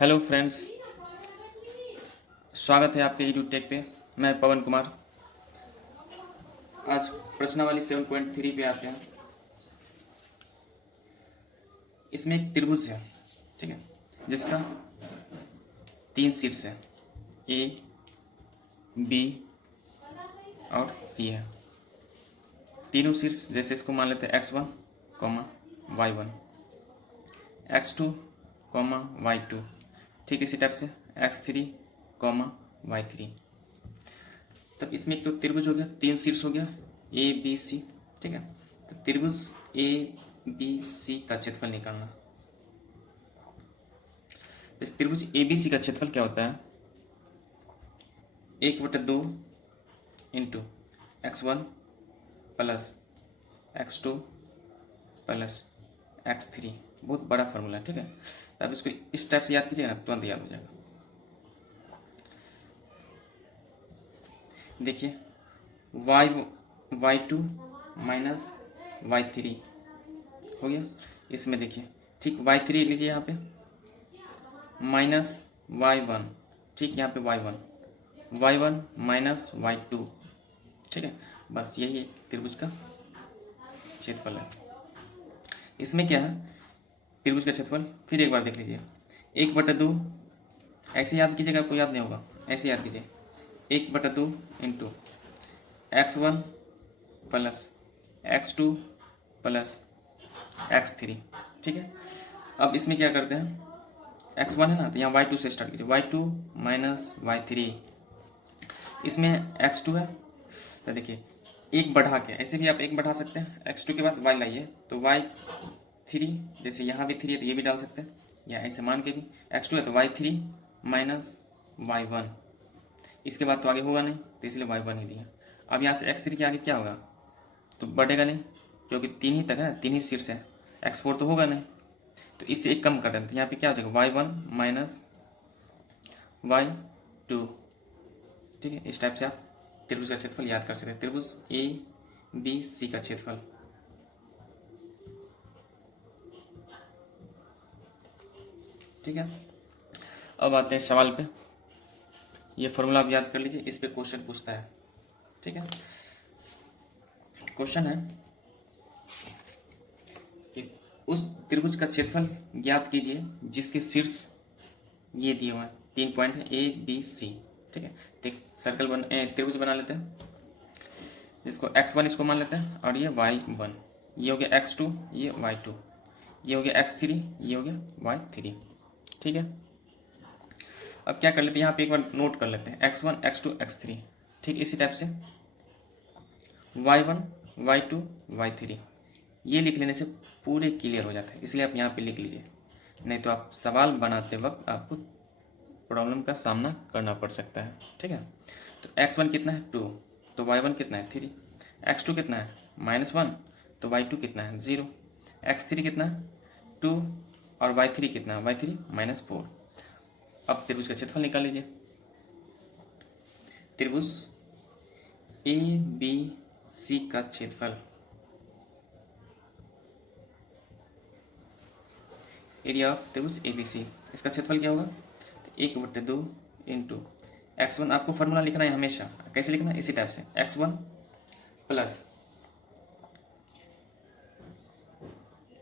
Hello friends, स्वागत है आपके यूट्यूब टेक पे। मैं पवन कुमार। आज प्रश्नावली 7.3 पे आते हैं। इसमें एक त्रिभुज है, ठीक है, जिसका 3 शीर्ष है, ए, बी और सी है। तीनों शीर्ष जैसे इसको मान लेते हैं x1, y1, x2, y2, ठीक इसी टाइप से x3, y3। तब इसमें एक तो त्रिभुज हो गया, 3 शीर्ष हो गया, ए बी सी, ठीक है। तो त्रिभुज ए बी सी का क्षेत्रफल निकालना। तो इस त्रिभुज ए बी सी का क्षेत्रफल क्या होता है? 1/2 into x1 plus x2 plus x3। बहुत बड़ा फॉर्मूला है, ठीक है। तो आप इसको इस टाइप से याद कीजिएगा ना, तुरंत याद हो जाएगा। देखिए y2 माइनस y3 हो गया। इसमें देखिए, ठीक y3 लीजिए यहाँ पे, माइनस y1, ठीक यहाँ पे y1 माइनस y2, ठीक है। बस यही एक त्रिभुज का क्षेत्रफल है। इसमें क्या है, त्रिभुज का क्षेत्रफल फिर एक बार देख लीजिए। 1/2 ऐसे याद कीजिएगा, आपको याद नहीं होगा, ऐसे याद कीजिए। 1/2 into x1 plus x2 plus x3, ठीक है। अब इसमें क्या करते हैं, x1 है ना, तो यहाँ y2 से स्टार्ट कीजिए, y2 माइनस y3। इसमें x2 है, तो देखिए एक बढ़ा के, ऐसे भी आप एक बढ़ा सकते हैं, x2 के बाद y लाइए तो y3, जैसे यहाँ भी 3 है तो ये भी डाल सकते हैं, या ऐसे मान के भी x2 है तो y3 माइनस y1। इसके बाद तो आगे होगा नहीं, तो इसलिए y1 ही दिया। अब यहाँ से x3 के आगे क्या होगा, तो बढ़ेगा नहीं, क्योंकि 3 ही तक है, 3 ही शीर्ष है, x4 तो होगा नहीं, तो इससे एक कम कर देते हैं। यहाँ पे क्या हो जाएगा, y1 माइनस y2, ठीक है। इस टाइप से आप त्रिभुज का क्षेत्रफल याद कर सकते हैं, त्रिभुज ए बी सी का क्षेत्रफल। ठीक है, अब आते हैं सवाल पे। ये फॉर्मूला आप याद कर लीजिए, इस पे क्वेश्चन पूछता है, ठीक है। क्वेश्चन है कि उस त्रिभुज का क्षेत्रफल ज्ञात कीजिए जिसके शीर्ष ये दिए हुए हैं, 3 पॉइंट है, ए बी सी, ठीक है। तो सर्कल त्रिभुज बना लेते हैं, जिसको x1 इसको मान लेते हैं, और ये y1, ये हो गया x2, ये y2, ये हो गया x3, ये हो गया y3, ठीक है। अब क्या कर लेते हैं, यहाँ पे एक बार नोट कर लेते हैं, x1 x2 x3, ठीक इसी टाइप से y1 y2 y3, ये लिख लेने से पूरे क्लियर हो जाता है, इसलिए आप यहाँ पे लिख लीजिए, नहीं तो आप सवाल बनाते वक्त आपको प्रॉब्लम का सामना करना पड़ सकता है, ठीक है। तो x1 कितना है 2, तो y1 कितना है 3, x2 कितना है -1, तो y2 कितना है 0, x3 कितना है 2, और y3 कितना है y3 -4। अब त्रिभुज का क्षेत्रफल निकाल लीजिए। त्रिभुज ए बी सी का क्षेत्रफल, एरिया ऑफ त्रिभुज ए बी सी, इसका क्षेत्रफल क्या होगा, 1/2 इंटू x1, आपको फॉर्मूला लिखना है हमेशा, कैसे लिखना है, इसी टाइप से x1 प्लस,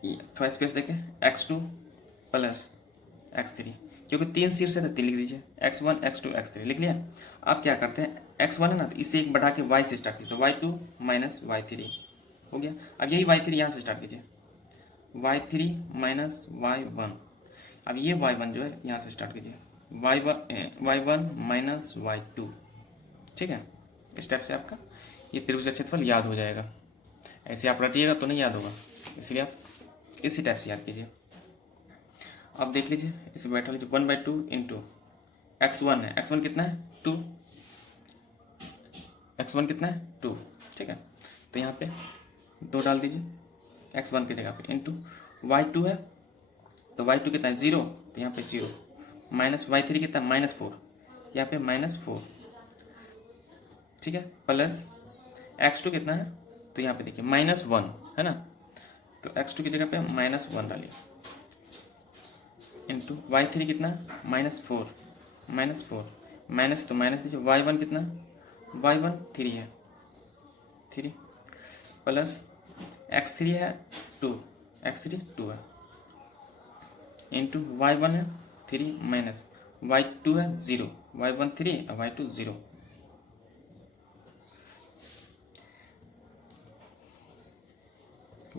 थोड़ा स्पेस देके, x2 प्लस x3, क्योंकि 3 शीर्ष है तो 3 लिख दीजिए, x1 x2 x3 लिख लिया। आप क्या करते हैं, x1 है ना, तो इसे एक बढ़ा के y से स्टार्ट कीजिए, तो y2 माइनस y3 हो गया। अब यही y3 यहाँ से स्टार्ट कीजिए, y3 माइनस y1, अब ये y1 जो है यहाँ से स्टार्ट कीजिए, y1 माइनस y2, ठीक है। इस टाइप से आपका ये त्रिभुज का क्षेत्रफल याद हो जाएगा। ऐसे आप रटिएगा तो नहीं याद होगा, इसलिए आप इसी टाइप से याद कीजिए। अब देख लीजिए, इसे बैठा लीजिए, 1/2 इंटू x1 है, x1 कितना है 2, x1 कितना है 2, ठीक है। तो यहाँ पे 2 डाल दीजिए x1 की जगह पे, इंटू y2 है, तो y2 कितना है 0, तो यहाँ पे 0, माइनस y3 कितना है -4, यहाँ पे -4, ठीक है, प्लस x2 कितना है, तो यहाँ पे देखिए -1 है ना, तो x2 की जगह पे -1 डालिए, इंटू वाई थ्री कितना -4, -4 माइनस तो माइनस दीजिए, वाई वन कितना, वाई वन 3 है, 3 प्लस एक्स थ्री है 2, एक्स थ्री 2 है, इंटू वाई वन है 3 माइनस वाई टू है 0, वाई वन 3 और वाई टू 0।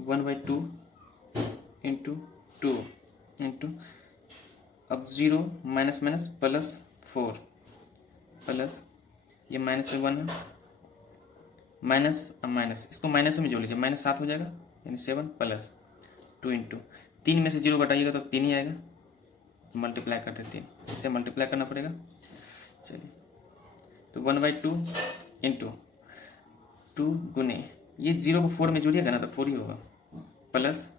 1/2 इंटू 2 इंटू अब 0 माइनस माइनस प्लस 4 प्लस ये माइनस में 1 है, माइनस अब माइनस, इसको माइनस में जोड़ लीजिए, -7 हो जाएगा, यानी 7 प्लस 2 इंटू 3 में से 0 घटाइएगा तो 3 ही आएगा, मल्टीप्लाई करते 3, इससे मल्टीप्लाई करना पड़ेगा। चलिए तो 1/2 इंटू 2 गुने ये 0 को 4 में जोड़िएगा ना तो 4 ही होगा, प्लस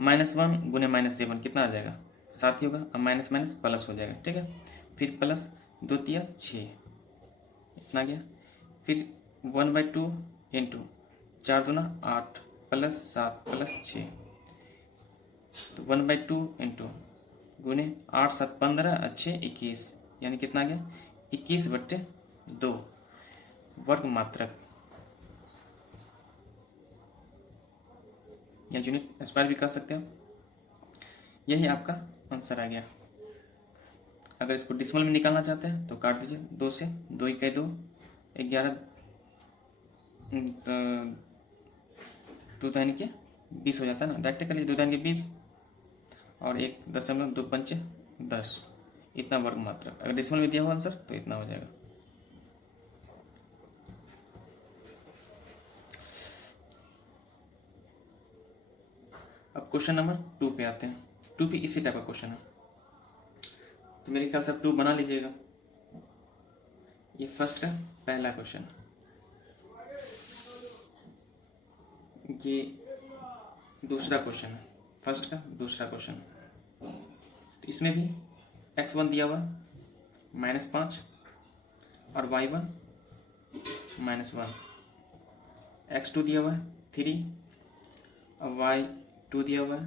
-1 गुने -7 कितना आ जाएगा, 7 ही होगा, अब माइनस माइनस प्लस हो जाएगा, ठीक है। फिर प्लस 2 तिया 6 इतना गया, फिर 1/2 इंटू 4 दूना 8 प्लस 7 प्लस 6, तो 1/2 इंटू गुने 8 7 15 और 6 21, यानी कितना आ गया 21/2 वर्ग मात्रक, या यूनिट स्क्वायर भी कर सकते हैं। यही आपका आंसर आ गया। अगर इसको डिसिमल में निकालना चाहते हैं तो काट दीजिए 2 से, 2 इक्के 2, 11 दो दाइन के 20 हो जाता है ना, डायरेक्ट कर लीजिए 2 दाइन के 20 और 1.2 पंचे 10, इतना वर्ग मात्रक। अगर डिसिमल में दिया हुआ आंसर तो इतना हो जाएगा। अब क्वेश्चन नंबर 2 पे आते हैं। 2 भी इसी टाइप का क्वेश्चन है, तो मेरे ख्याल से आप 2 बना लीजिएगा। ये फर्स्ट का पहला क्वेश्चन, ये दूसरा क्वेश्चन है, फर्स्ट का दूसरा क्वेश्चन। तो इसमें भी x1 दिया हुआ -5 और y1 -1, x2 दिया हुआ 3 और y2 दिया हुआ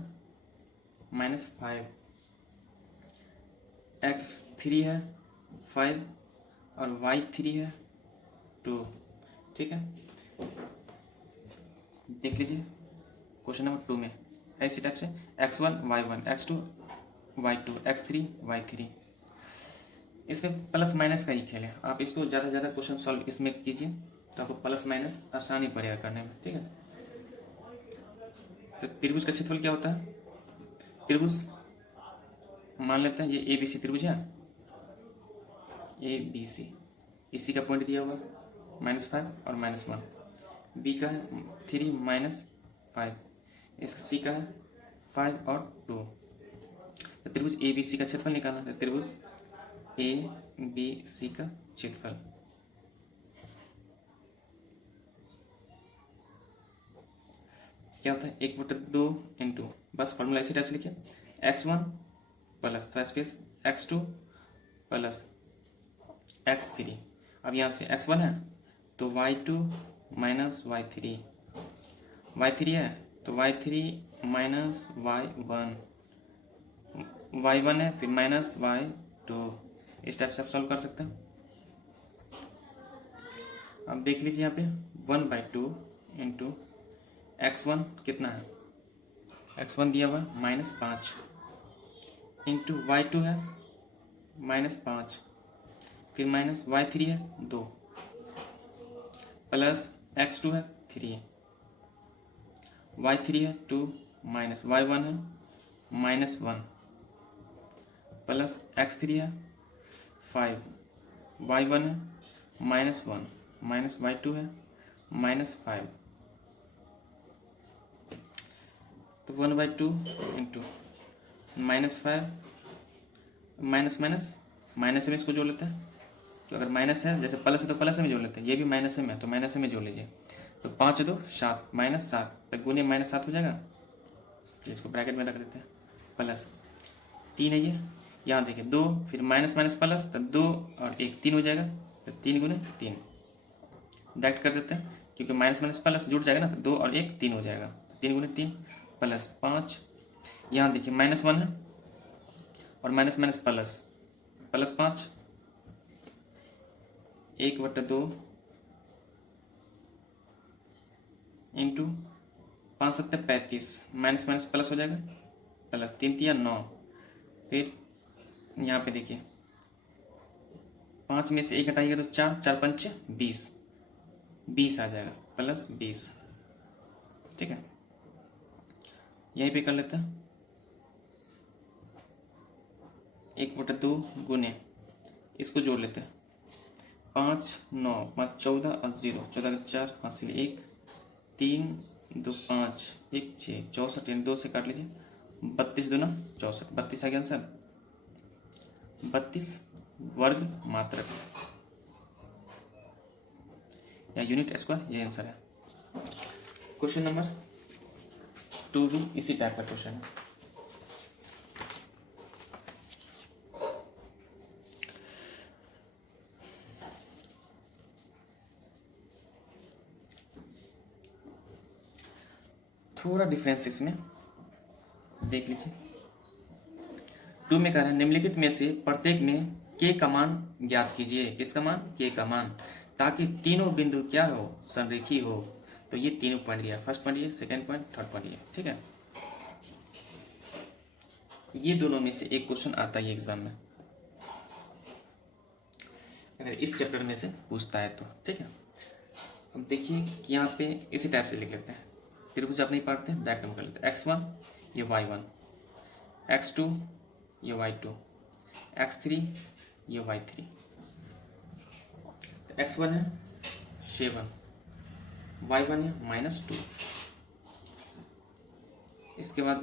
-5, x3 है 5 और y3 है 2, ठीक है। देख लीजिए क्वेश्चन नंबर 2 में ऐसी टाइप से x1 y1, x2 y2, x3 y3, इसमें प्लस माइनस का ही खेल है। आप इसको ज़्यादा से ज़्यादा क्वेश्चन सॉल्व इसमें कीजिए तो आपको प्लस माइनस आसानी पड़ेगा करने में, ठीक है। तो त्रिभुज का क्षेत्रफल क्या होता है, त्रिभुज मान लेते हैं ये ABC त्रिभुज है, ABC, इसी का पॉइंट दिया हुआ -5 और -1, B का है 3 -5, इसका C का है 5 और 2। तो त्रिभुज ABC का क्षेत्रफल निकालना है, त्रिभुज ABC का क्षेत्रफल क्या होता है 1/2 इंटू, बस फॉर्मूला इसी टाइप से लिखिए, x1 plus space x2 plus x3। अब यहाँ से x1 है तो y2 माइनस y3, y3 है तो y3 माइनस y1, y1 है फिर माइनस y2, इस टाइप से आप सॉल्व कर सकते हैं। अब देख लीजिए यहाँ पे 1/2 इंटू x1 कितना है, x1 दिया हुआ -5 इंटू y2 है -5, फिर माइनस y3 है 2 प्लस x2 है 3, y3 है 2 माइनस y1 है -1 प्लस x3 है 5, y1 है -1 माइनस y2 है -5। तो 1/2 इंटू -5, माइनस माइनस माइनस में इसको जोड़ लेते हैं, तो अगर माइनस है जैसे प्लस है तो प्लस में जोड़ लेते हैं, ये भी माइनस में है तो माइनस में जोड़ लीजिए, तो 5 2 7 -7 तक गुने -7 हो जाएगा, इसको ब्रैकेट में रख देते हैं, प्लस 3 है ये, यहाँ देखिए 2 फिर माइनस माइनस प्लस, तो 2 और 1 3 हो जाएगा, तो 3 गुने 3 डायरेक्ट कर देते हैं, क्योंकि माइनस माइनस प्लस जुड़ जाएगा ना, तो 2 और 1 3 हो जाएगा, तो 3 गुने 3 प्लस 5, यहाँ देखिए -1 है और minus minus plus, plus 5, 1/2 into 5 7 35, minus minus plus हो जाएगा, प्लस 3 3 9। फिर यहाँ पे देखिए 5 में से 1 हटाइएगा तो 4, 4 5 20, 20 आ जाएगा, प्लस 20। ठीक है, यहीं पे कर लेते हैं 1/2 गुने, इसको जोड़ लेते हैं 5 9 5 14 और 0, 14 का 4 हासिल 1, 3 2 5 1 6 64, 2 से काट लीजिए, 32 दूना 64, 32 आ गया आंसर, 32 वर्ग मात्रक या यूनिट स्क्वायर, ये आंसर है। क्वेश्चन नंबर 2 भी इसी टाइप का क्वेश्चन है। थोड़ा डिफरेंस इसमें देख लीजिए। 2 में कह रहा है निम्नलिखित में से प्रत्येक में के का मान ज्ञात कीजिए। किसका मान? के का मान, ताकि तीनों बिंदु क्या हो? संरेखी हो। तो ये तीनों पॉइंट दिया, फर्स्ट पॉइंट ये, सेकंड पॉइंट, थर्ड पॉइंट ये। ठीक है, ये दोनों में से एक क्वेश्चन आता है एग्जाम में, अगर इस चैप्टर में से पूछता है तो। ठीक है, अब देखिए कि यहाँ पे इसी टाइप से लिख लेते हैं, त्रिभुज आप नहीं पढ़ते हैं, डायरेक्ट हम कर लेते हैं। x1 ये y1, x2 ये y2, x3 ये y3। तो x1 है 7, y1 है -2, इसके बाद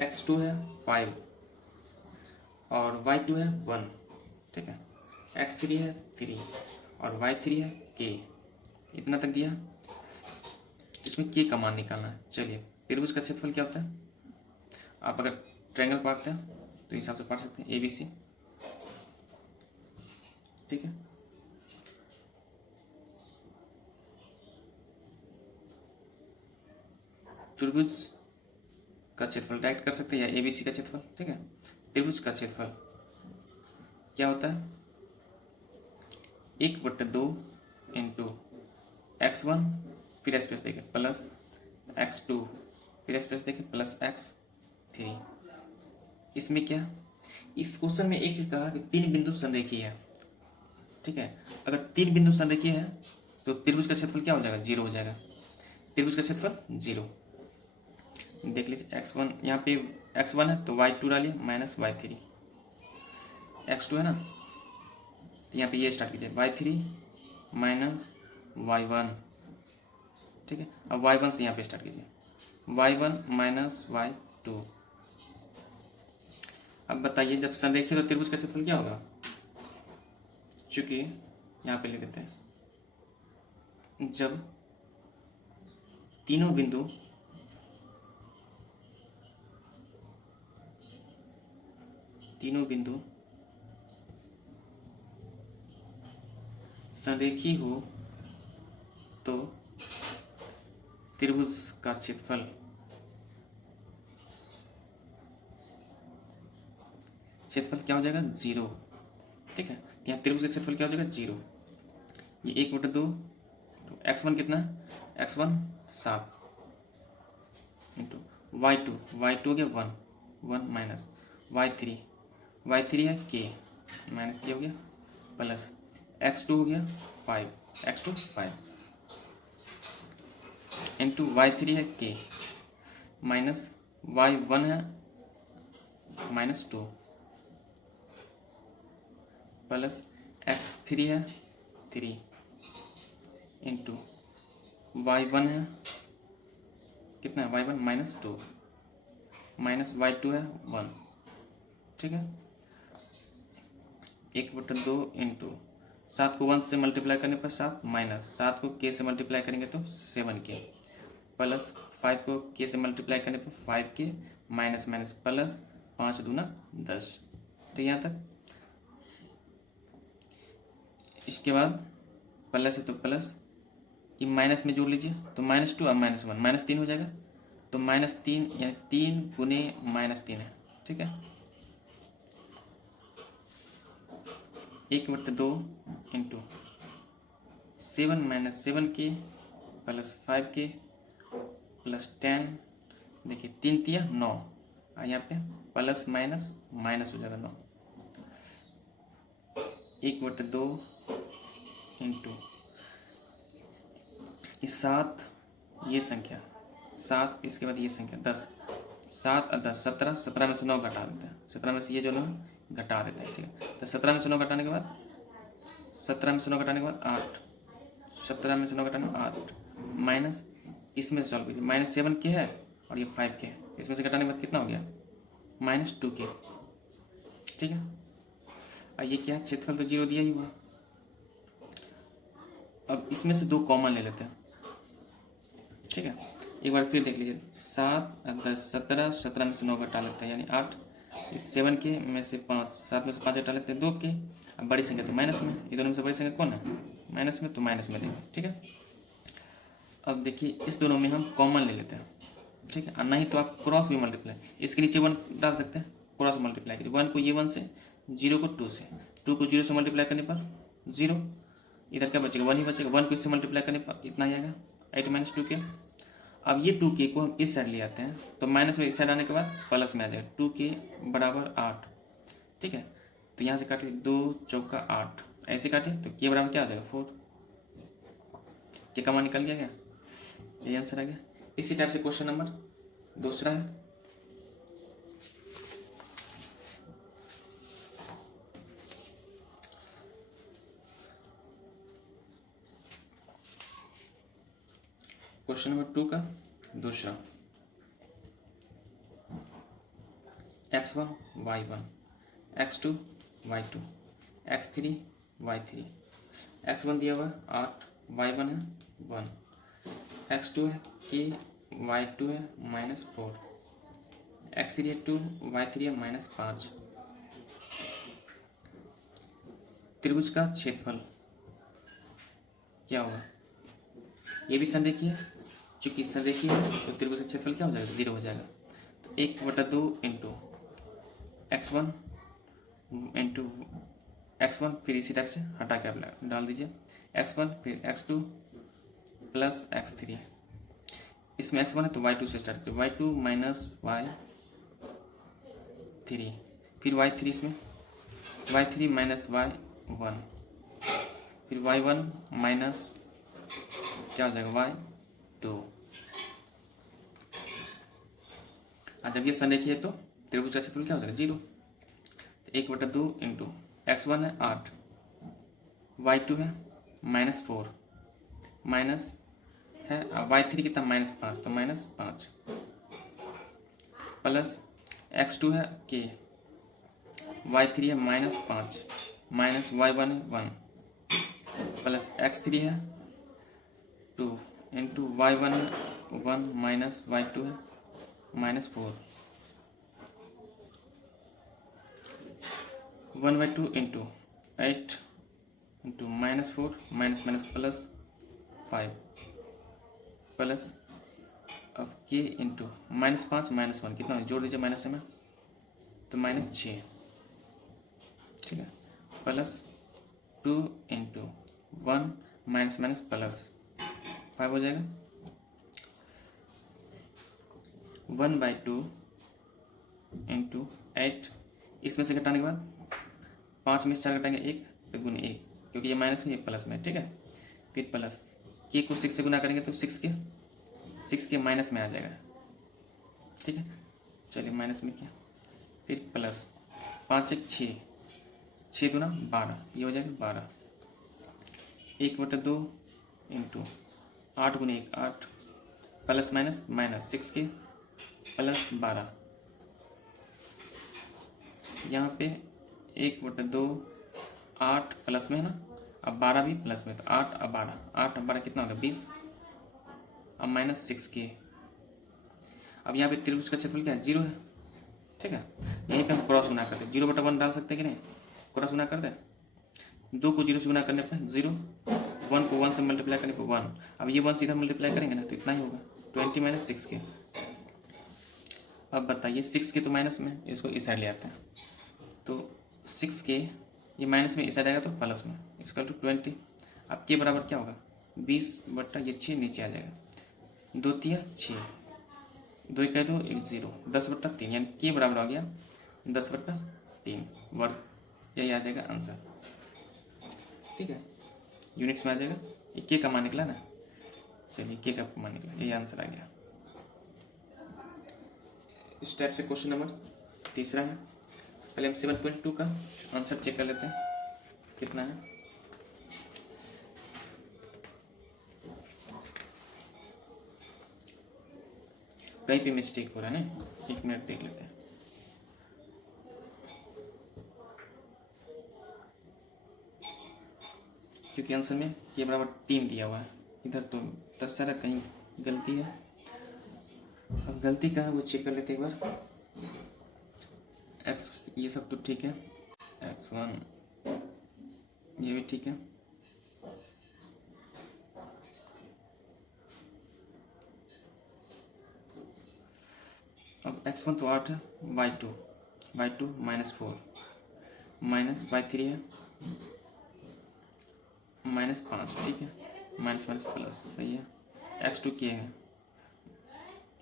x2 है 5 और y2 है 1। ठीक है, x3 है 3 और y3 है k। इतना तक दिया, इसमें k का मान निकालना है। चलिए, त्रिभुज का क्षेत्रफल क्या होता है? आप अगर ट्रायंगल पढ़ते हैं तो हिसाब से पढ़ सकते हैं, ABC। ठीक है, त्रिभुज का क्षेत्रफल डायरेक्ट कर सकते हैं या ABC का क्षेत्रफल। ठीक है, त्रिभुज का क्षेत्रफल क्या होता है? 1/2 इंटू x1 फिर स्पेस देखे प्लस x2 फिर स्पेस देखे प्लस x3। इसमें क्या, इस क्वेश्चन में एक चीज कहा कि 3 बिंदु संरेखीय है। ठीक है, अगर 3 बिंदु संरेखीय है तो त्रिभुज का क्षेत्रफल क्या हो जाएगा? 0 हो जाएगा। त्रिभुज का क्षेत्रफल 0। देख लीजिए x1, यहाँ पे x1 है तो y2 डालिए -y3, x2 है ना, तो यहाँ पे ये स्टार्ट कीजिए y3 -y1। ठीक है, अब y1 से यहाँ पे स्टार्ट कीजिए y1 -y2। अब बताइए, जब संरेखित तो त्रिभुज का क्षेत्रफल क्या होगा? चूंकि यहाँ पे लिख देते हैं, जब तीनों बिंदु संरेखी हो तो त्रिभुज का क्षेत्रफल क्या हो जाएगा? 0। ठीक है, यहाँ त्रिभुज का क्षेत्रफल क्या हो जाएगा? 0। ये 1/2 तो x1 कितना है? x1 7 इंटू y2 हो गया 1 माइनस y3 है k माइनस के हो गया प्लस x2 हो गया 5, x2 5 इंटू y3 है k माइनस y1 है -2 प्लस x3 है 3 इंटू y1 है कितना है? y1 -2 माइनस y2 है 1। ठीक है, 1/2 इंटू 7 को 1 से मल्टीप्लाई करने पर 7 माइनस 7 को k से मल्टीप्लाई करेंगे तो 7k प्लस 5 को k से मल्टीप्लाई करने पर 5k माइनस माइनस प्लस 5 दूना 10। तो यहाँ तक, इसके बाद प्लस है तो प्लस, ये माइनस में जोड़ लीजिए तो -2 और -1 -3 हो जाएगा तो -3 यानी 3 गुने -3 है, ठीक है। 1/2 into 7 - 7k plus 5k plus 10, देखिए 3 तिया 9, और यहाँ पे प्लस माइनस माइनस हो जाएगा 9। 1/2 इंटू 7, ये संख्या 7, इसके बाद ये संख्या 10, 7 और 10 17, 17 में से 9 घटा देते हैं, 17 में से ये जो 9 घटा देते हैं, ठीक है। तो 17 में से 9 घटाने के बाद 17 में से 9 घटाने के बाद 8, 17 में से 9 घटाने 8 माइनस, इसमें सॉल्व कीजिए, -7k है और ये 5k है, इसमें से घटाने के बाद कितना हो गया -2k, ठीक है। और ये क्या है, क्षेत्रफल तो 0 दिया ही हुआ। अब इसमें से 2 कॉमन ले लेते हैं, ठीक है। एक बार फिर देख लीजिए, 7 और 10 17, 17 में से 9 घटा लेते हैं यानी 8, इस 7k में से 5, 7 में से 5 घटा लेते हैं 2k। अब बड़ी संख्या तो माइनस में, ये दोनों में से बड़ी संख्या कौन है, माइनस में, तो माइनस में देंगे, ठीक है। अब देखिए इस दोनों में हम कॉमन ले लेते हैं, ठीक है। और नहीं तो आप क्रॉस भी मल्टीप्लाई, इसके नीचे 1 डाल सकते हैं, क्रॉस मल्टीप्लाई कीजिए, 1 को ये 1 से, 0 को 2 से, 2 को 0 से मल्टीप्लाई करने पर 0, इधर क्या बचेगा 1 ही बचेगा, 1 को इससे मल्टीप्लाई करने पर इतना ही आएगा 8 - 2k। अब ये 2k को हम इस साइड ले आते हैं, तो माइनस में इस साइड आने के बाद प्लस में आ जाएगा, 2k बराबर 8, ठीक है। तो यहाँ से काटिए 2 चौका 8, ऐसे काटिए तो k बराबर क्या हो जाएगा 4, k का मान निकल गया क्या, यही आंसर आ गया। इसी टाइप से क्वेश्चन नंबर दूसरा है, क्वेश्चन नंबर 2 का दूसरा, x1 y1 x2 y2 x3 y3, x1 दिया हुआ 8, y1 है 1, x2 है k, y2 है -4, x3 है 2, y3 है -5। त्रिभुज का क्षेत्रफल क्या होगा, ये भी संरेखीय है, चूंकि संरेखीय है तो त्रिभुज का क्षेत्रफल क्या हो जाएगा 0 हो जाएगा। तो 1/2 इंटू x1 इंटू x1, फिर इसी टाइप से हटा के आप डाल दीजिए, x1 फिर x2 प्लस x3, इसमें x1 है तो y2 से स्टार्ट कीजिए, y2 माइनस y3, फिर y3, इसमें y3 माइनस y1, फिर y1 माइनस क्या हो जाएगा y2। और जब ये संरेखीय है तो त्रिभुज का क्षेत्रफल क्या हो जाएगा 0। तो 1/2 इंटू x1 है 8, y2 है -4, माइनस है y3 कितना -5, तो -5, प्लस x2 है k, y3 है -5, माइनस y1 है 1, प्लस x3 है 2 इंटू y1 है 1 माइनस y2 है -4, 1/2 into 8 into -4 minus minus plus 5, plus अब k इंटू -5 -1 कितना जोड़ दीजिए माइनस में, तो -6, ठीक है, plus 2 into 1 minus minus plus 5 हो जाएगा, 1/2 इंटू 8, इसमें से घटाने के बाद 5 में से 4 घटाएंगे 1, तो गुने 1, क्योंकि ये माइनस में ये प्लस में, ठीक है। फिर प्लस k को 6 से गुना करेंगे तो 6 के माइनस में आ जाएगा, ठीक है। चलिए माइनस में क्या, फिर प्लस 5 1 6, 6 दूना 12, ये हो जाएगा 12, 1/2 इंटू 8 गुने 1 8, plus minus minus 6k plus 12, यहाँ पे 1/2 8 प्लस में है ना, अब 12 भी प्लस में, तो 8 और 12 कितना होगा 20, अब माइनस 6k। अब यहाँ पे त्रिभुज का क्षेत्रफल क्या है 0 है, ठीक है। यहीं पे हम क्रॉस गुना करते हैं, 0/1 डाल सकते हैं कि नहीं, क्रॉस गुना कर दें, 2 को 0 से गुना करने पर 0, 1 को 1 से मल्टीप्लाई करने पर 1, अब ये 1 सीधा मल्टीप्लाई करेंगे ना तो इतना ही होगा 20 - 6k, अब बताइए 6 के तो माइनस में, इसको इस साइड ले आते हैं, तो 6 के ये माइनस में इस साइड आएगा तो प्लस में, इसका टू 20। अब के बराबर क्या होगा, 20 ये 6 नीचे आ जाएगा, 2 तिया 6, 2 1 2 1 0, 10/3 यानी के बराबर आ गया 10/3 वर्ग। यही आ जाएगा आंसर। ठीक है, यूनिट्स में आ जाएगा। ये के का मान निकला ना, चलिए के का मान निकला, यही आंसर आ गया। इस टाइप से क्वेश्चन नंबर तीसरा है। पहले हम 7.2 का आंसर चेक कर लेते हैं कितना है। कहीं पे मिस्टेक हो रहा है ना, 1 मिनट देख लेते हैं। क्योंकि आंसर में ये बराबर 3 दिया हुआ है, इधर तो 10 सारा कहीं गलती है। अब गलती कहाँ है वो चेक कर लेते एक बार। एक्स ये सब तो ठीक है, x1 ये भी ठीक है। अब x1 तो 8 है, y2 -4 माइनस y3 है -5, ठीक है, माइनस प्लस, सही है। x2 क्या है,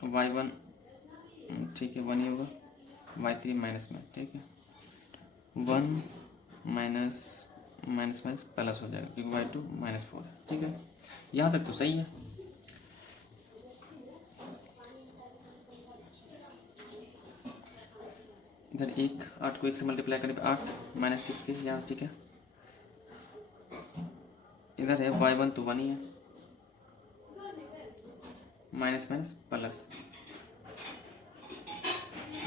y1 ठीक है 1 ही होगा, y3 माइनस में, ठीक है 1 माइनस प्लस हो जाएगा क्योंकि y2 -4 है, ठीक है। यहाँ तक तो सही है। इधर 8 को 1 से मल्टीप्लाई करने पे 8 -6 के यहाँ, ठीक है। इधर है y1 तो 1 ही है, माइनस प्लस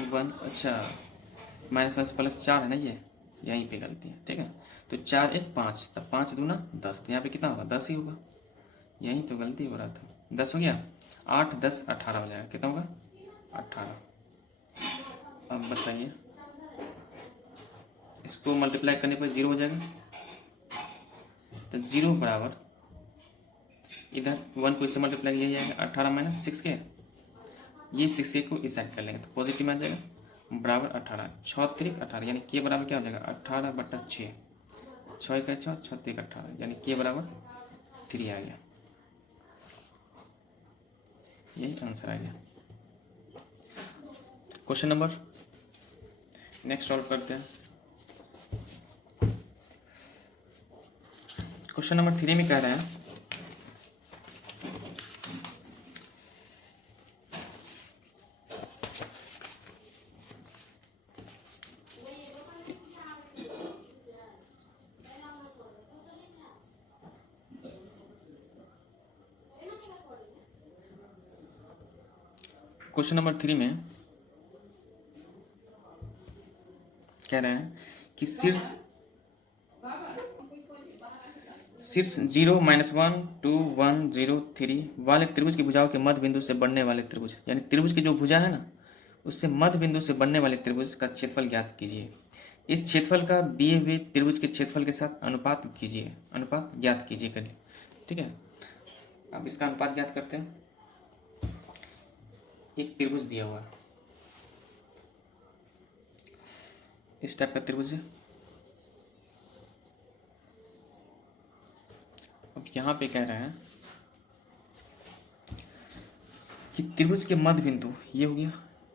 1, अच्छा माइनस प्लस 4 है ना, ये यहीं पे गलती है, ठीक है। तो 4 1 5, तब 5 दूना 10, तो यहाँ पे कितना होगा 10 ही होगा, यहीं तो गलती हो रहा था। 10 हो गया, 8 10 18 हो जाएगा, कितना होगा 18। अब बताइए इसको मल्टीप्लाई करने पर 0 हो जाएगा, तो 0 बराबर इधर 1 को इससे मल्टीप्लाई किया जाएगा 18 - 6 के, ये 6 के को इस साइड कर लेंगे तो पॉजिटिव में आ जाएगा बराबर 18, 6 3 18 यानी के बराबर क्या हो जाएगा 18/6, 6 1 6 6 3 18 यानी के बराबर 3 आ गया। यही आंसर आ गया। क्वेश्चन नंबर नेक्स्ट सॉल्व करते हैं। क्वेश्चन नंबर 3 में कह रहे हैं क्वेश्चन नंबर 3 में कह रहे हैं कि शीर्ष 0 -1 2 1 0 3 वाले त्रिभुज की भुजाओं के मध्य बिंदु से बनने वाले त्रिभुज, यानी त्रिभुज की जो भुजा है ना उससे मध्य बिंदु से बनने वाले त्रिभुज का क्षेत्रफल ज्ञात कीजिए। इस क्षेत्रफल का दिए हुए त्रिभुज के क्षेत्रफल के साथ अनुपात कीजिए, अनुपात ज्ञात कीजिए करिए, ठीक है। अब इसका अनुपात ज्ञात करते हैं। एक त्रिभुज दिया हुआ है, इस टाइप का त्रिभुज है। अब यहाँ पे कह रहे हैं कि त्रिभुज के मध्य बिंदु ये हो गया,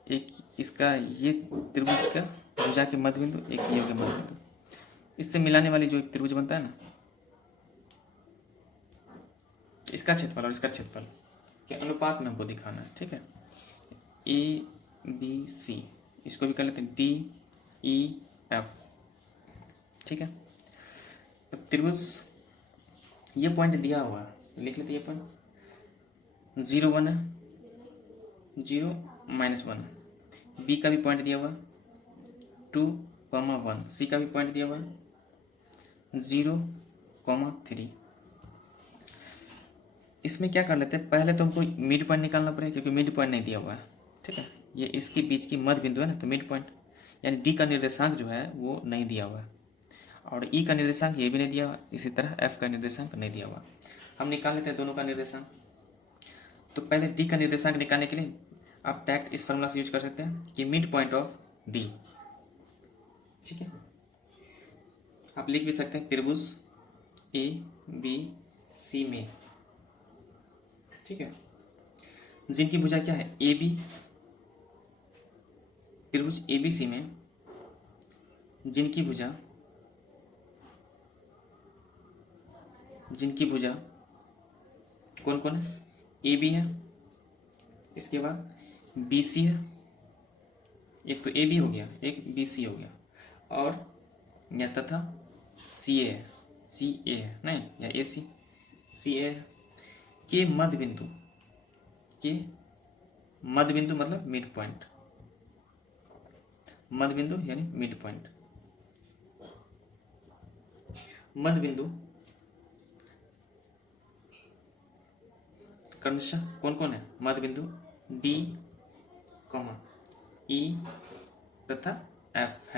एक इसका ये त्रिभुज का भुजा के मध्य बिंदु, एक ये हो गया मध्य बिंदु, इससे मिलाने वाली जो एक त्रिभुज बनता है ना, इसका क्षेत्रफल और इसका क्षेत्रफल के अनुपात में हमको दिखाना है, ठीक है। ABC इसको भी कर लेते हैं DEF, ठीक है। तो त्रिभुज ये पॉइंट दिया हुआ है, लिख लेते ये पॉइंट 0 1 है, 0 -1, B का भी पॉइंट दिया हुआ 2, 1, C का भी पॉइंट दिया हुआ 0, 3। इसमें क्या कर लेते हैं, पहले तो हमको मिड पॉइंट निकालना पड़ेगा क्योंकि मिड पॉइंट नहीं दिया हुआ है, ठीक है। ये इसके बीच की मध्य बिंदु है ना, तो मिड पॉइंट यानी डी का निर्देशांक जो है वो नहीं दिया हुआ है, और ई का निर्देशांक ये भी नहीं दिया हुआ, इसी तरह एफ का निर्देशांक नहीं दिया हुआ। हम निकाल लेते हैं दोनों का निर्देशांक। तो पहले डी का निर्देशांक निकालने के लिए आप डायरेक्ट इस फार्मूला से यूज कर सकते हैं कि मिड पॉइंट ऑफ डी, ठीक है। आप लिख भी सकते हैं त्रिभुज ए बी सी में, ठीक है, जिनकी भुजा क्या है ए बी, त्रिभुज ए बी सी में जिनकी भुजा कौन कौन है, ए बी है, इसके बाद बी सी है, एक तो ए बी हो गया, एक बी सी हो गया, और या तथा सी ए है, सी ए है नहीं, या ए सी, सी ए के मध्य बिंदु मतलब मिड पॉइंट, मध्य बिंदु यानी मिड पॉइंट, मध्य बिंदु क्रमशः कौन कौन है, मध्य बिंदु डी कॉमा ई तथा एफ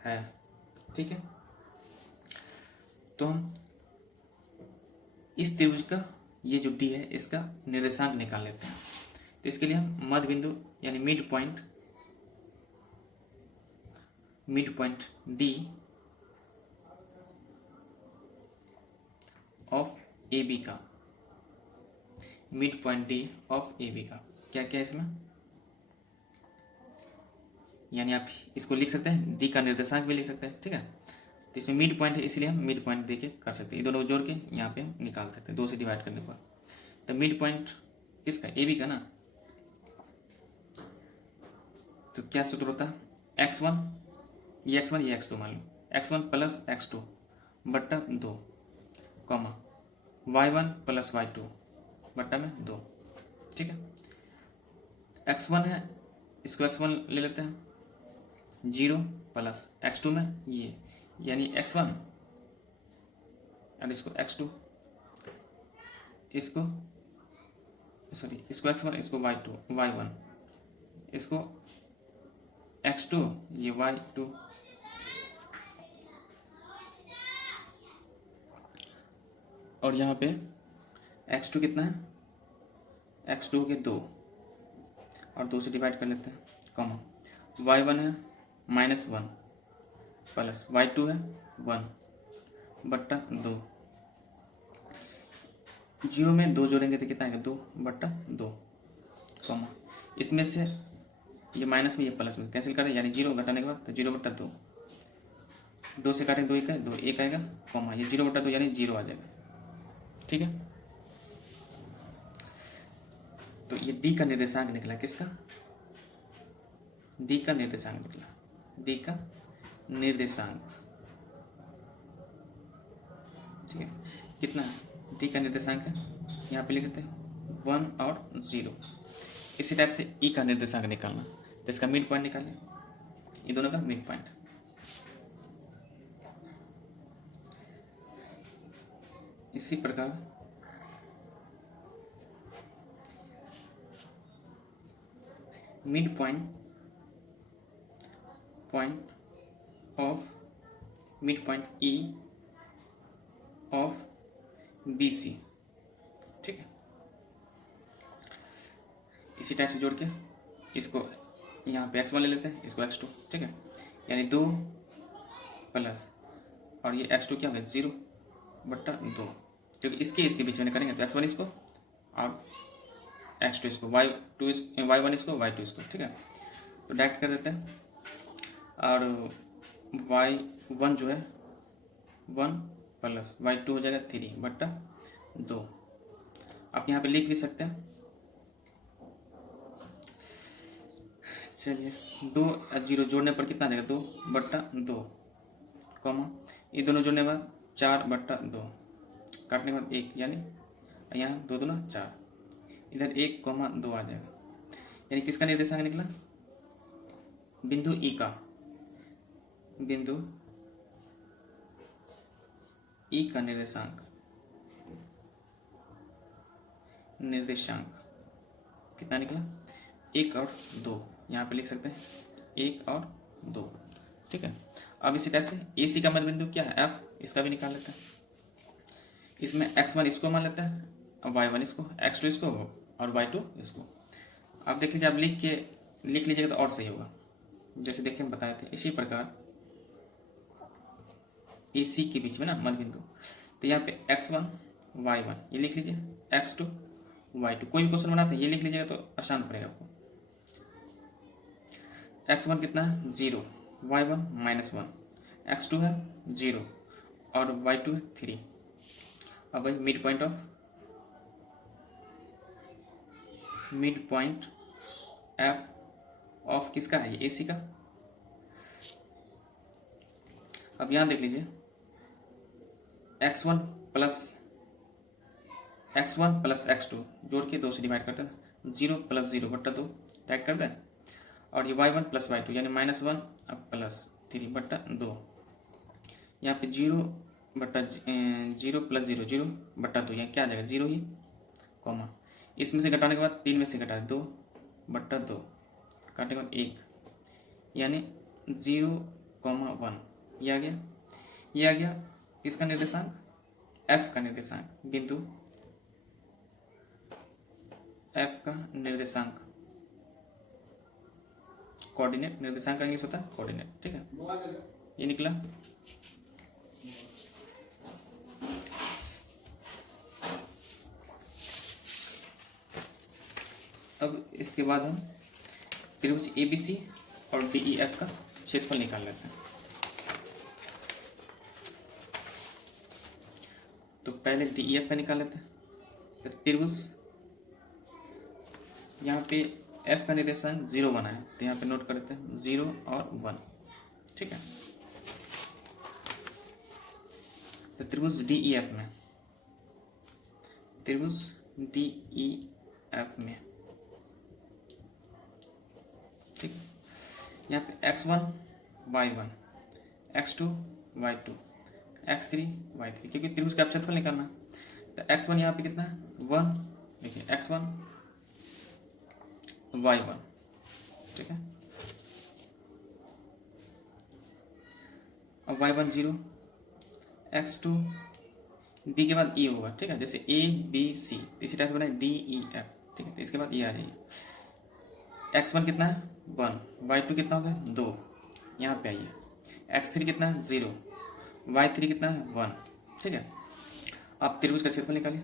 है, ठीक है। तो हम इस त्रिभुज का ये जो डी है इसका निर्देशांक निकाल लेते हैं। तो इसके लिए हम मध्य बिंदु यानी mid point D of A B का, mid point D of A B का क्या क्या है इसमें, यानी आप इसको लिख सकते हैं, डी का निर्देशांक भी लिख सकते हैं, ठीक है। तो इसमें मिड पॉइंट है इसलिए हम मिड पॉइंट देके कर सकते हैं, ये दोनों जोड़ के यहाँ पे हम निकाल सकते हैं 2 से डिवाइड करने पर। तो मिड पॉइंट किसका, ए बी का ना, तो क्या सूत्र होता है, x1 ये x2 मान लो, x1 प्लस x2 बट्टा 2 कॉमा y1 प्लस y2 बट्टा में 2, ठीक है। x1 है, इसको x1 ले लेते हैं, 0 प्लस x2 में ये यानी x1 और इसको x2, इसको x1, इसको y1, इसको x2, ये y2, और यहाँ पे x2 कितना है, x2 के 2 और 2 से डिवाइड कर लेते हैं, कॉमा y1 है -1 प्लस y2 है 1 बट्टा 2, 0 में 2 जोड़ेंगे तो कितना आएगा 2 बट्टा 2, कॉमा इसमें से ये माइनस में ये प्लस में कैंसिल करें, यानी 0 घटाने के बाद तो 0 बट्टा 2, 2 से काटें 2 1 है 2 1 आएगा, कॉमा ये 0 बट्टा 2 यानी 0 आ जाएगा, ठीक है। तो ये डी का निर्देशांक निकला, किसका, डी का निर्देशांक निकला, डी का निर्देशांक, ठीक है। कितना है डी का निर्देशांक है, यहाँ पे लिख देते हैं 1 और 0। इसी टाइप से ई का निर्देशांक निकालना, तो इसका मिड पॉइंट निकालें, ये दोनों का मिड पॉइंट, इसी प्रकार mid point E of B C, ठीक है। इसी टाइप से जोड़ के इसको यहाँ पे x1 ले लेते हैं, इसको x2, ठीक है, यानी 2 प्लस और ये x2 क्या होगा 0 बट्टा 2, क्योंकि इसके बीच में करेंगे तो x1 इसको और x2 इसको, y1 इसको y2 इसको, ठीक है। तो डायरेक्ट कर देते हैं, और y1 जो है 1 प्लस y2 हो जाएगा 3 बट्टा 2, आप यहाँ पे लिख भी सकते हैं, चलिए 2 और 0 जोड़ने पर कितना आ जाएगा 2 बट्टा 2, कॉमा ये दोनों जोड़ने के बाद 4 बट्टा 2, काटने के बाद 1, यानी यहाँ 2 दूना 4, इधर 1 कॉमा 2 आ जाएगा, यानी किसका निर्देशांक निकला, बिंदु ई का, बिंदु ई का निर्देशांक कितना निकला 1 और 2, यहाँ पे लिख सकते हैं 1 और 2, ठीक है। अब इसी टाइप से ए सी का मध्य बिंदु क्या है f, इसका भी निकाल लेते हैं। इसमें x1 इसको मान लेते हैं, y1 इसको, x2 इसको और y2 इसको। अब देख लीजिए, आप लिख लीजिएगा तो और सही होगा। जैसे देखिए हम बताए थे, इसी प्रकार AC के बीच में ना मध्य बिंदु, तो यहाँ पे x1 y1 ये लिख लीजिए, x2 y2। कोई भी क्वेश्चन बनाते हैं ये लिख लीजिएगा तो आसान पड़ेगा आपको। x1 कितना है 0, y1 -1, x2 है 0 और y2 है 3। अब भाई मिड पॉइंट f ऑफ किसका है, ये AC का। अब यहाँ देख लीजिए, x1 प्लस x2 जोड़ के 2 से डिवाइड करते हैं, 0 + 0 बट्टा 2 टाइट कर दें, और ये y1 + y2 यानी -1 अब +3 बट्टा 2। यहाँ पे 0 + 0 0 बट्टा 2, यहाँ क्या आ जाएगा 0 ही, कॉमा इसमें से घटाने के बाद 3 में से घटा 2 बट्टा 2, काटने के बाद 1 यानी 0,1 ये आ गया किसका निर्देशांक, f का निर्देशांक, बिंदु f का निर्देशांक, कोऑर्डिनेट। निर्देशांक का इंग्लिश होता है कोऑर्डिनेट, ठीक है, ये निकला। अब इसके बाद हम त्रिभुज ABC और DEF का क्षेत्रफल निकाल लेते हैं। तो पहले DEF का निकाल लेते हैं। तो त्रिभुज, यहाँ पे F का निर्देशांक 0 बना है, तो यहाँ पे नोट कर लेते हैं 0 और 1, ठीक है। तो त्रिभुज DEF में ठीक है, यहाँ पे x1 y1, x2 y2, x3 y3, क्योंकि त्रिभुज का क्षेत्रफल निकालना। तो x1 यहाँ पे कितना है 1, देखिए x1 y1, ठीक है, अब y1 0, x2 d के बाद e होगा, ठीक है, जैसे ABC इसी टाइप से बनाए DEF, ठीक है। तो इसके बाद ये आ जाइए, x1 कितना है 1, y2 कितना हो गया 2, यहाँ पे आइए, x3 कितना है 0, y3 कितना है 1, ठीक है। आप त्रिभुज का क्षेत्रफल निकालिए,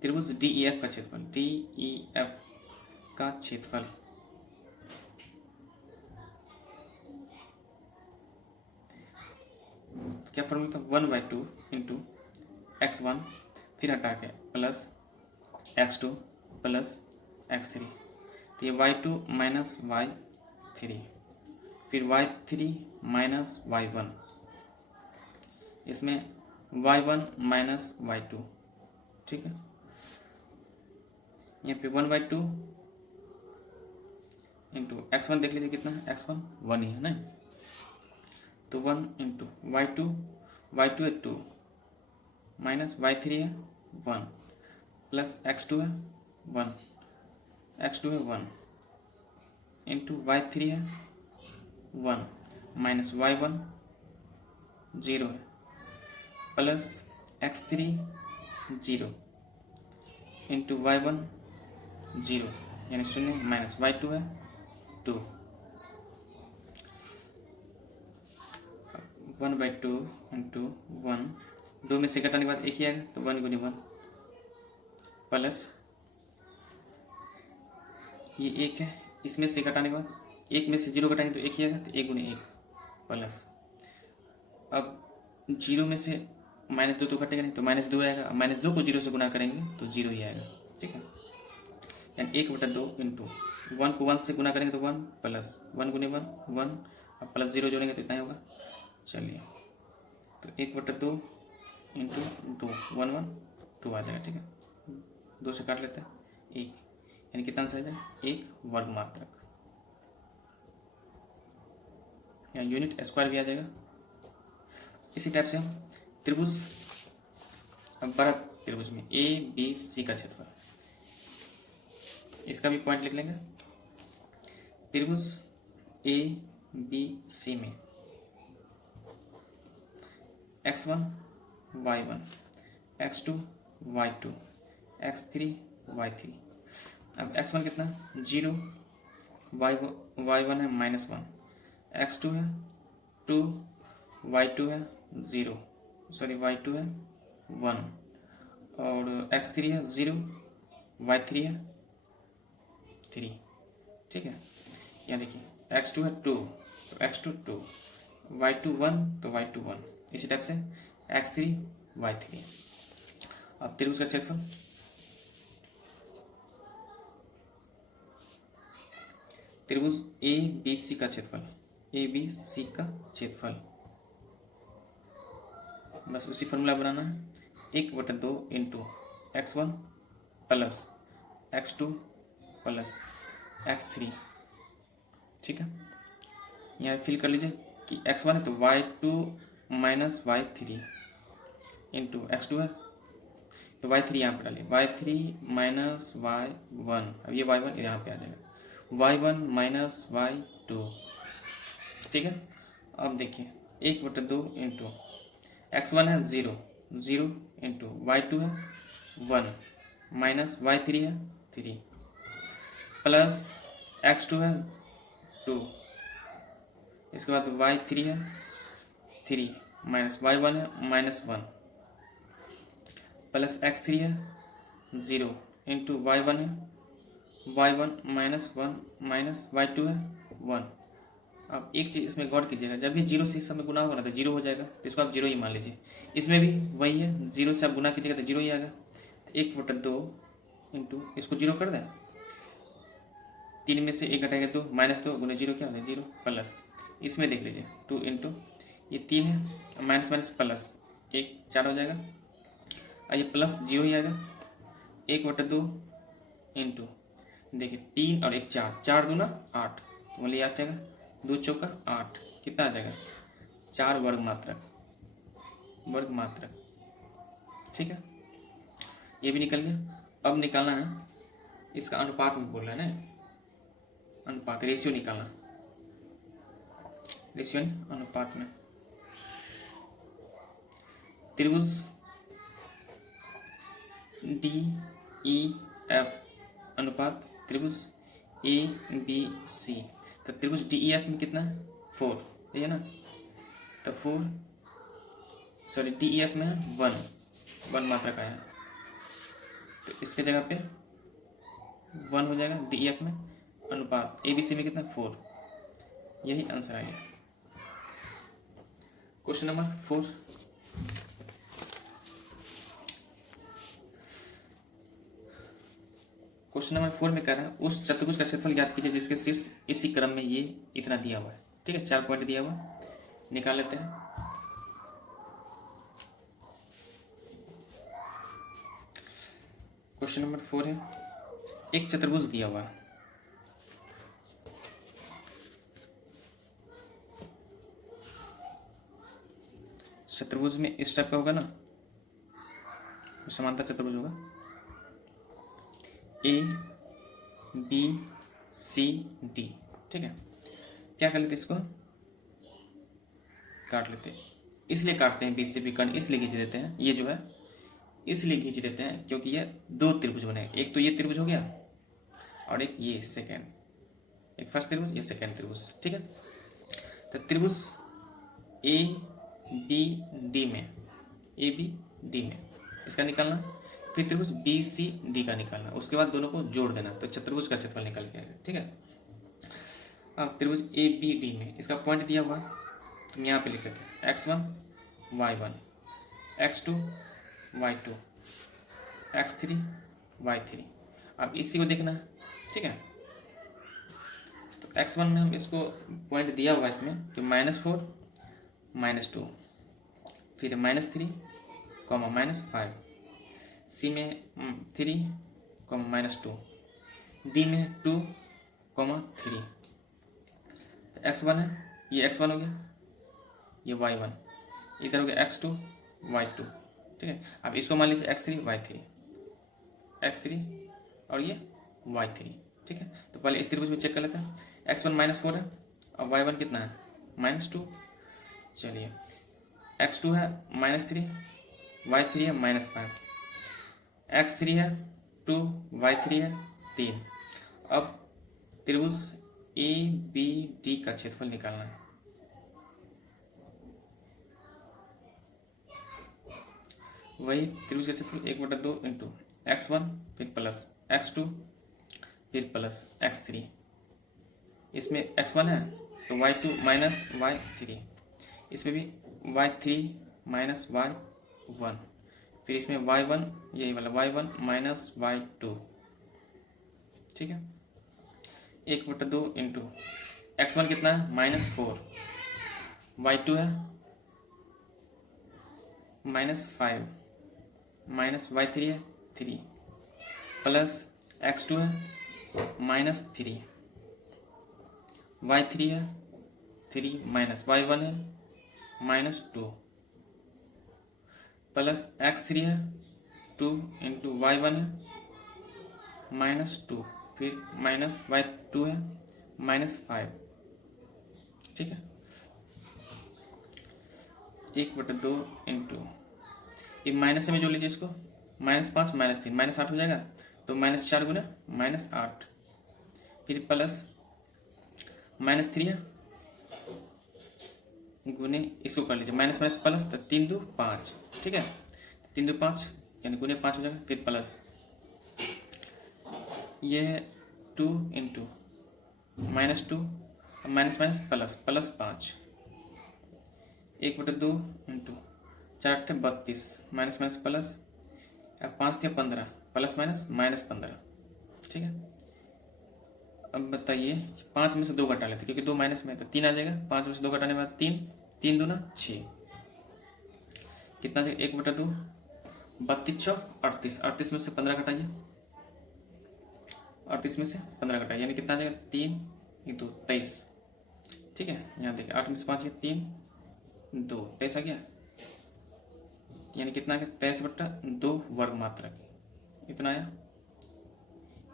त्रिभुज DEF का क्षेत्रफल, DEF का क्षेत्रफल क्या फॉर्मूला था, 1/2 इंटू x1 फिर हटा के प्लस x2 प्लस x3, तो ये y2 माइनस y3 फिर y3 माइनस y1, इसमें y1 माइनस y2, ठीक है। यहाँ पे 1/2 इंटू x1 देख लीजिए कितना है, x1 1 ही है ना, तो 1 इंटू y2 है 2 माइनस y3 है 1 प्लस x2 है 1 इंटू y3 है 1 माइनस y1 0 है प्लस x3 0 इंटू y1 0 यानी 0 माइनस y2 है 2, 1/2 इंटू 1, 2 में से घटाने के बाद एक ही आएगा, तो 1 गुनी 1 प्लस ये 1 है, इसमें से घटाने के बाद 1 में से 0 घटाएंगे तो 1 ही आएगा, तो 1 गुनी 1 प्लस, अब 0 में से -2 तो घटेगा नहीं, तो -2 आएगा, -2 को 0 से गुना करेंगे तो 0 ही आएगा, ठीक है। यानी 1/2 इंटू 1 को 1 से गुना करेंगे तो 1 प्लस 1 गुनी 1 1, अब प्लस 0 जोड़ेंगे तो इतना ही होगा। चलिए, तो 1/2 इंटू 2 1 1 2 आ जाएगा, ठीक है, 2 से काट लेते हैं 1, यानी कितना आंसर आ जाएगा 1 वर्ग मात्रक, या यूनिट स्क्वायर भी आ जाएगा। इसी टाइप से हम त्रिभुज, अब बड़ा त्रिभुज में ABC का क्षेत्रफल, इसका भी पॉइंट लिख लेंगे। त्रिभुज ABC में x1 y1 x2 y2 x3 y3। अब x1 कितना 0, y1 है -1, x2 है 2, y2 है 0, सॉरी y2 है 1, और x3 है 0, y3 है 3। ठीक है, यहाँ देखिए x2 है 2 तो x2 2, y2 1 तो y2 1, इसी टाइप से x3 y3। अब त्रिभुज का क्षेत्रफल, त्रिभुज ए बी सी का क्षेत्रफल, ए बी सी का क्षेत्रफल, बस उसी फॉर्मूला बनाना है। 1/2 into x1 plus x2 plus x3। ठीक है, यहाँ फिल कर लीजिए कि x1 है तो y2 minus y3 into x2 है तो y3 यहाँ पर डालिए, y3 माइनस y1, अब ये y1 यहाँ पे आ जाएगा, y1 माइनस y2। ठीक है, अब देखिए 1/2 इंटू x1 है 0, 0 इंटू y2 है 1 माइनस y3 है 3 प्लस x2 है 2, इसके बाद y3 है 3 माइनस y1 है -1 प्लस x3 है 0 इंटू y1 है y1 -1 माइनस y2 है 1। अब एक चीज़ इसमें गौर कीजिएगा, जब भी 0 से इस समय गुना होगा ना तो 0 हो जाएगा, तो इसको आप 0 ही मान लीजिए। इसमें भी वही है, 0 से आप गुना कीजिएगा तो 0 ही आएगा। तो 1/2 इंटू इसको 0 कर दें, 3 में से 1 घटाएगा 2, -2 गुना 0 क्या हो जाए 0, प्लस इसमें देख लीजिए 2 इंटू ये 3 है, माइनस माइनस प्लस 1 4 हो जाएगा, और ये प्लस 0 ही आएगा। 1/2 इंटू देखिए 3 और 1 4, 4 दूना 8, तो बोलिए आ जाएगा 2 चौका 8, कितना आ जाएगा 4 वर्ग मात्रक, वर्ग मात्रक। ठीक है, ये भी निकल गया। अब निकालना है इसका अनुपात में, बोल रहा है ना, अनुपात रेशियो निकालना, रेशियो अनुपात में। त्रिभुज DEF अनुपात त्रिभुज ABC, तो त्रिभुज DEF में कितना है 4, है ना, तो 4 सॉरी DEF में 1 मात्रक आया, तो इसके जगह पे 1 हो जाएगा DEF में। अनुपात ABC में कितना 4, यही आंसर आएगा। क्वेश्चन नंबर 4, क्वेश्चन नंबर 4 में कह रहा है उस चतुर्भुज का क्षेत्रफल ज्ञात कीजिए जिसके शीर्ष इसी क्रम में ये इतना दिया हुआ है। ठीक है, 4 पॉइंट दिया हुआ, निकाल लेते हैं। क्वेश्चन नंबर 4 है, एक चतुर्भुज दिया हुआ है, चतुर्भुज में इस टाइप का होगा ना, समांतर चतुर्भुज होगा, ABCD। ठीक है, क्या कर लेते इसको काट लेते, इसलिए काटते हैं बीच से भी कर्ण इसलिए खींच देते हैं, ये जो है इसलिए खींच देते हैं क्योंकि ये 2 त्रिभुज बने, एक तो ये त्रिभुज हो गया और एक ये सेकेंड, एक फर्स्ट त्रिभुज ये सेकेंड त्रिभुज। ठीक है, तो त्रिभुज ABD में इसका निकालना, फिर त्रिभुज BCD का निकालना, उसके बाद दोनों को जोड़ देना, तो चतुर्भुज का क्षेत्रफल निकल के आएगा। ठीक है, अब त्रिभुज ABD में इसका पॉइंट दिया हुआ, तो यहाँ पे लिख लेते हैं x1 y1, x2 y2, x3 y3। अब इसी को देखना है। ठीक है, तो x1 में हम इसको पॉइंट दिया हुआ इसमें कि -4 -2, फिर -3 -5, C में 3 -2, D में 2 3। तो x1 है, ये x1 हो गया, ये y1, इधर हो गया x2 y2। ठीक है, अब इसको मान लीजिए x3 और ये y3। ठीक है, तो पहले इस त्रिभुज में चेक कर लेते हैं, x1 -4 है और y1 कितना है -2। चलिए x2 है -3, y3 है -5, x3 है 2, y3 है 3। अब त्रिभुज ए बी डी का क्षेत्रफल निकालना है। वही त्रिभुज का क्षेत्रफल 1/2 इंटू x1 फिर प्लस x2 फिर प्लस x3। इसमें x1 है तो y2 माइनस y3, इसमें भी y3 माइनस y1, फिर इसमें y1 यही वाला y1 माइनस y2। ठीक है, 1/2 इंटू x1 कितना है -4, y2 है -5, माइनस y3 है 3, प्लस x2 है -3, y3 है 3 माइनस y1 है -2, प्लस x3 है 2 इंटू y1 है -2, फिर माइनस y2 है -5। ठीक है, 1/2 इंटू ये माइनस में जोड़ लीजिए इसको, -5 -3 -8 हो जाएगा, तो -4 गुना -8, फिर प्लस -3 है गुने इसको कर लीजिए माइनस माइनस प्लस, तो 3 2 5। ठीक है, 3 2 5 यानी गुने 5 हो जाएगा, फिर प्लस ये है 2 into -2 minus minus plus plus 5, 1/2 into 4 × 32 minus minus plus, 5 × 15 plus minus -15। ठीक है, अब बताइए 5 में से 2 घटा लेते क्योंकि 2 माइनस में है तो 3 आ जाएगा, 5 में से 2 घटाने के बाद 3, 3 दूना 6, कितना आ जाएगा 1/2, 32 चौक 38, 38 में से 15 घटाइए, 38 में से 15 घटाइए यानी कितना आ जाएगा 3 × 2 23। ठीक है, यहाँ देखिए 8 में से 5 3 2 23 आ गया, यानी कितना आ गया 23/2 वर्ग मात्रा की, इतना आया।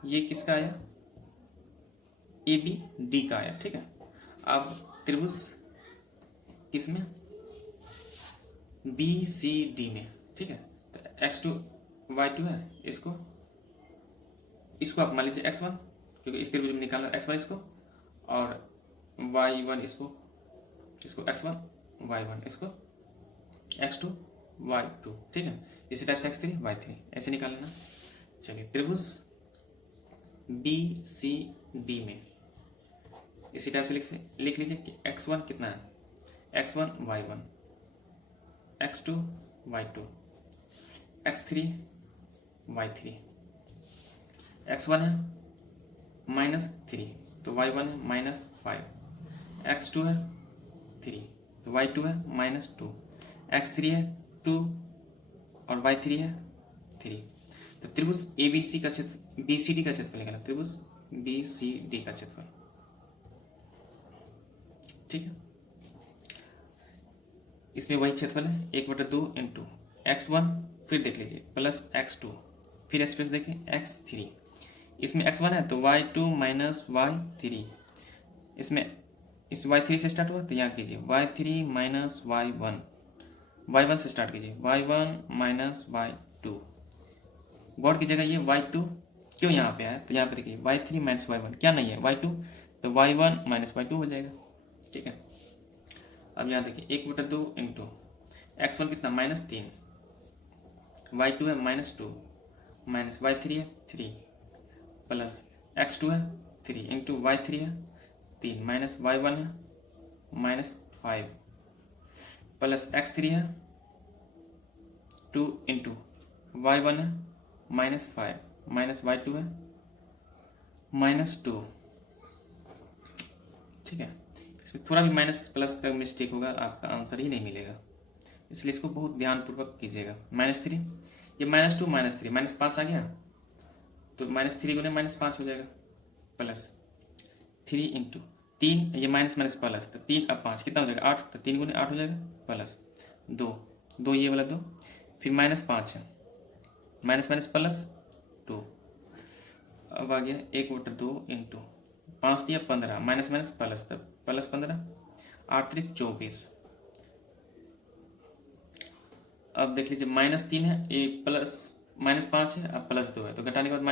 ये किसका आया, ए बी डी का आया। ठीक है, अब त्रिभुज किसमें, बी सी डी में। ठीक है, तो x2 y2 है, इसको आप मान लीजिए x1 क्योंकि इस त्रिभुज में निकालना x1 इसको, और y1 इसको x1 y1 इसको x2 y2। ठीक है, इसी टाइप से x3 y3 ऐसे निकाल लेना। चलिए त्रिभुज बी सी डी में इसी टाइप से लिख लीजिए कि x1 कितना है, x1 y1, x2 y2, x3 y3, x1 है -3 तो y1 है -5, x2 है 3 तो y2 है -2, x3 है 2 और y3 है 3। तो त्रिभुज ABC का क्षेत्र BCD का क्षेत्रफल निकाला, त्रिभुज BCD का क्षेत्रफल। ठीक है, इसमें वही क्षेत्रफल है 1/2 इंटू x1, फिर देख लीजिए प्लस x2, फिर स्पेस देखिए x3, इसमें x1 है तो y2 माइनस y3, इसमें इस y3 से स्टार्ट हुआ तो यहाँ कीजिए y3 माइनस y1 से स्टार्ट कीजिए y1 माइनस y2, गौर की जगह ये y2 क्यों यहाँ पे आया, तो यहाँ पे देखिए y3 माइनस y1 क्या नहीं है y2, तो y1 माइनस y2 हो जाएगा। ठीक है, अब यहाँ देखिए 1/2 इंटू x1 कितना -3, y2 है -2 माइनस y3 है 3, प्लस x2 है 3 इंटू y3 है 3 माइनस y1 है -5, प्लस x3 है 2 इंटू y1 है -5 माइनस y2 है -2। ठीक है, इसमें थोड़ा भी माइनस प्लस का मिस्टेक होगा आपका आंसर ही नहीं मिलेगा, इसलिए इसको बहुत ध्यानपूर्वक कीजिएगा। -3 ये -2 -3 -5 आ गया तो -3 गुने -5 हो जाएगा, प्लस 3 इंटू 3 ये माइनस माइनस प्लस, तो 3 अब 5 कितना हो जाएगा 8, तो 3 गुने 8 हो जाएगा, प्लस 2 ये वाला 2, फिर -5 है माइनस माइनस प्लस 2, अब आ गया 1/2 इंटू 5 दिया 15 माइनस माइनस प्लस, तब प्लस 15 8 × 24। अब देख लीजिए -3 है, ये प्लस -5 है, अब +2 है, तो घटाने के बाद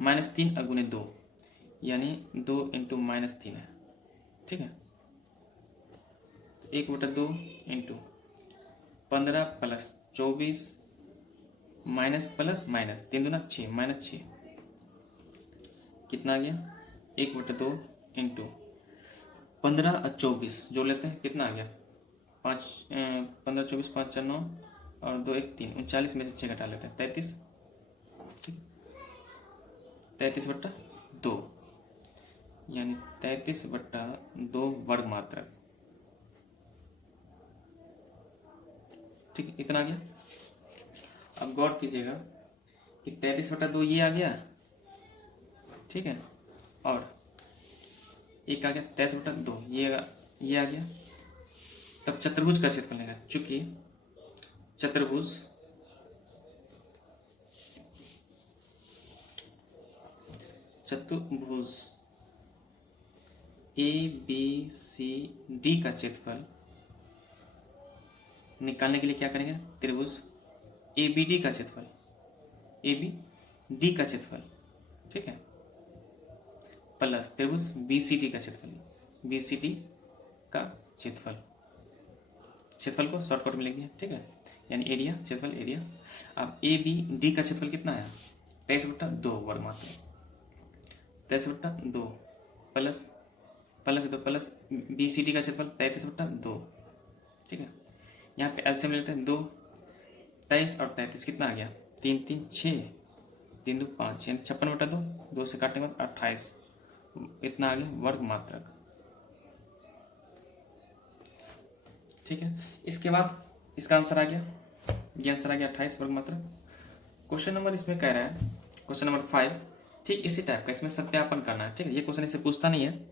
-3 गुने 2 यानी 2 इंटू -3 है। ठीक है, 1/2 इंटू 15 + 24 माइनस प्लस माइनस 3 दूना 6 -6 कितना आ गया 1/2 इंटू 15 और 24 जोड़ लेते हैं, कितना आ गया 5 15 24 5 4 9 और 2 1 3 39 में से 6 घटा लेते हैं 33। ठीक, 33/2 यानी 33/2 वर्ग मात्रक। ठीक है, इतना आ गया। अब गौर कीजिएगा कि 33/2 ये आ गया। ठीक है, और एक आ गया 23/2 ये आ गया। तब चतुर्भुज का क्षेत्रफल लेगा, चूंकि चतुर्भुज ABCD का क्षेत्रफल निकालने के लिए क्या करेंगे, त्रिभुज ABD का क्षेत्रफल, ABD का क्षेत्रफल, ठीक है, प्लस त्रिभुज BCD का क्षेत्रफल, BCD का क्षेत्रफल को शॉर्टकट में लिख दिया। ठीक है, यानी एरिया, क्षेत्रफल एरिया। अब ABD का क्षेत्रफल कितना है 23/2 वर्ग मात्रक, 23/2 प्लस प्लस BCD का क्षेत्रफल 33/2। ठीक है, यहाँ पे एलसीएम लेते हैं 2 23 और 33 कितना आ गया 3 3 6 3 2 5 यानी 56/2 2 से काटने के बाद 28 इतना आ गया वर्ग मात्रक। ठीक है, इसके बाद इसका आंसर आ गया, ये आंसर आ गया 28 वर्ग मात्रक। क्वेश्चन नंबर इसमें कह रहा है, क्वेश्चन नंबर 5 ठीक इसी टाइप का, इसमें सत्यापन करना है। ठीक है, ये क्वेश्चन इससे पूछता नहीं है,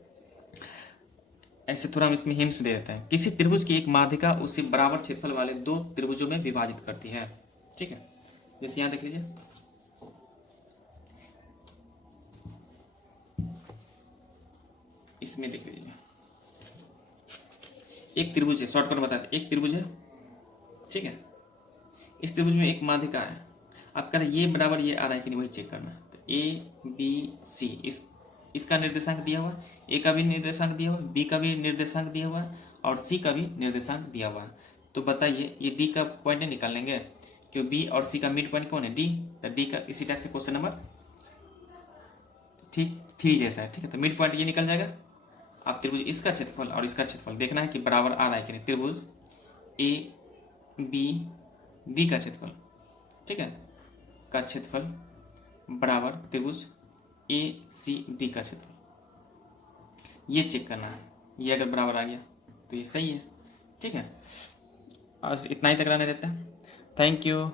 ऐसे थोड़ा हम इसमें हिंट्स दे देते हैं। किसी त्रिभुज की एक माध्यिका उसी बराबर क्षेत्रफल वाले 2 त्रिभुजों में विभाजित करती है। ठीक है, जैसे यहां देख लीजिए, इसमें देख लीजिए, एक त्रिभुज है, शॉर्टकट बताते, एक त्रिभुज है। ठीक है, इस त्रिभुज में एक माध्यिका है, आप कह रहे ये बराबर ये आ रहा है कि नहीं वही चेक करना है। तो ABC इसका निर्देशांक दिया हुआ, A का भी निर्देशांक दिया हुआ, B का भी निर्देशांक दिया हुआ और C का भी निर्देशांक दिया हुआ। तो बताइए ये D का पॉइंट निकाल लेंगे, क्यों B और C का मिड पॉइंट कौन है D, तो D का इसी टाइप से क्वेश्चन नंबर ठीक 3 जैसा है। ठीक है, तो मिड पॉइंट ये निकल जाएगा। आप त्रिभुज इसका क्षेत्रफल और इसका क्षेत्रफल देखना है कि बराबर आ रहा है कि नहीं, त्रिभुज ABD का क्षेत्रफल, ठीक है, का क्षेत्रफल बराबर त्रिभुज ACD का क्षेत्रफल, ये चेक करना है। ये अगर बराबर आ गया तो ये सही है। ठीक है, आज इतना ही तक रहने देते हैं। Thank you.